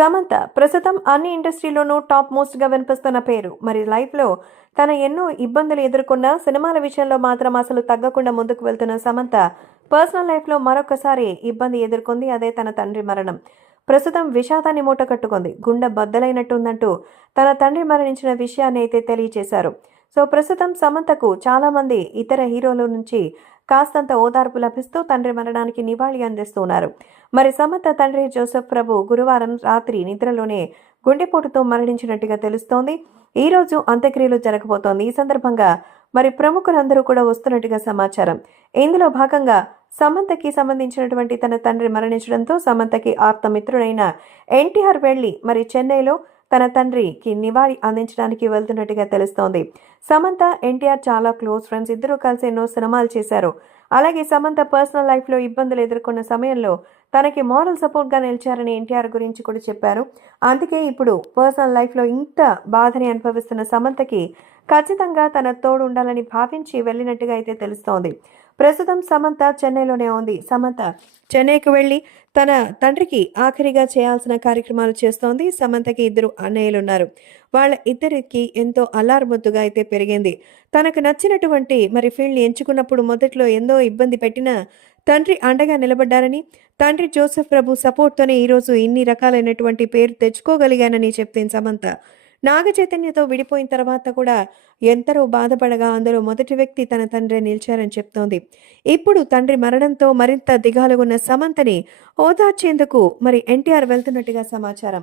సమంత ప్రస్తుతం అన్ని ఇండస్ట్రీలోనూ టాప్ మోస్ట్గా వినిపిస్తున్న పేరు. మరి లైఫ్లో తన ఎన్నో ఇబ్బందులు ఎదుర్కొన్న సినిమాల విషయంలో మాత్రం అసలు తగ్గకుండా ముందుకు వెళ్తున్న సమంత పర్సనల్ లైఫ్లో మరొకసారి ఇబ్బంది ఎదుర్కొంది. అదే తన తండ్రి మరణం. ప్రస్తుతం విషాదాన్ని మూట కట్టుకుంది. గుండె బద్దలైనట్టుందంటూ తన తండ్రి మరణించిన విషయాన్ని అయితే తెలియజేశారు సో ప్రస్తుతం సమంతకు చాలామంది ఇతర హీరోల నుంచి కాస్తంత ఓదార్పు లభిస్తూ తండ్రి మరణానికి నివాళి అందిస్తున్నారు. మరి సమంత తండ్రి జోసెఫ్ ప్రభు గురువారం రాత్రి నిద్రలోనే గుండెపోటుతో మరణించినట్టుగా తెలుస్తోంది. ఈ రోజు అంత్యక్రియలు జరగబోతోంది. ఈ సందర్భంగా మరి ప్రముఖులందరూ కూడా వస్తున్నట్టుగా సమాచారం. ఇందులో భాగంగా సమంతకి సంబంధించినటువంటి తన తండ్రి మరణించడంతో సమంతకి ఆప్తమిత్రుడైన ఎన్టీఆర్ వెళ్ళి మరి చెన్నైలో తన తండ్రికి నివాళి అందించడానికి వెళ్తున్నట్టుగా తెలుస్తోంది. సమంత ఎన్టీఆర్ చాలా క్లోజ్ ఫ్రెండ్స్. ఇద్దరు కలిసి ఎన్నో సినిమాలు చేశారు. అలాగే సమంత పర్సనల్ లైఫ్లో ఇబ్బందులు ఎదుర్కొన్న సమయంలో తనకి మోరల్ సపోర్ట్గా నిలిచారని ఎన్టీఆర్ గురించి కూడా చెప్పారు. అందుకే ఇప్పుడు పర్సనల్ లైఫ్లో ఇంత బాధని అనుభవిస్తున్న సమంతకి ఖచ్చితంగా తన తోడు ఉండాలని భావించి వెళ్ళినట్టుగా అయితే తెలుస్తోంది. ప్రస్తుతం సమంత చెన్నైలోనే ఉంది. సమంత చెన్నైకి వెళ్ళి తన తండ్రికి ఆఖరిగా చేయాల్సిన కార్యక్రమాలు చేస్తోంది. సమంతకి ఇద్దరు అన్నయ్యలు ఉన్నారు వాళ్ళ ఇద్దరికి ఎంతో అల్లారుముద్దుగా అయితే పెరిగింది. తనకు నచ్చినటువంటి మరి ఫీల్డ్ని ఎంచుకున్నప్పుడు మొదట్లో ఎంతో ఇబ్బంది పెట్టినా తండ్రి అండగా నిలబడ్డారని తండ్రి జోసెఫ్ ప్రభు సపోర్ట్తోనే ఈరోజు ఇన్ని రకాలైనటువంటి పేరు తెచ్చుకోగలిగానని చెప్తే సమంత. నాగ చైతన్యతో విడిపోయిన తర్వాత కూడా ఎంతరో బాధపడగా అందులో మొదటి వ్యక్తి తన తండ్రి నిలిచారని చెప్తోంది. ఇప్పుడు తండ్రి మరణంతో మరింత దిగాలుగున్న సమంతని ఓదార్చేందుకు మరి ఎన్టీఆర్ వెళ్తున్నట్టుగా సమాచారం.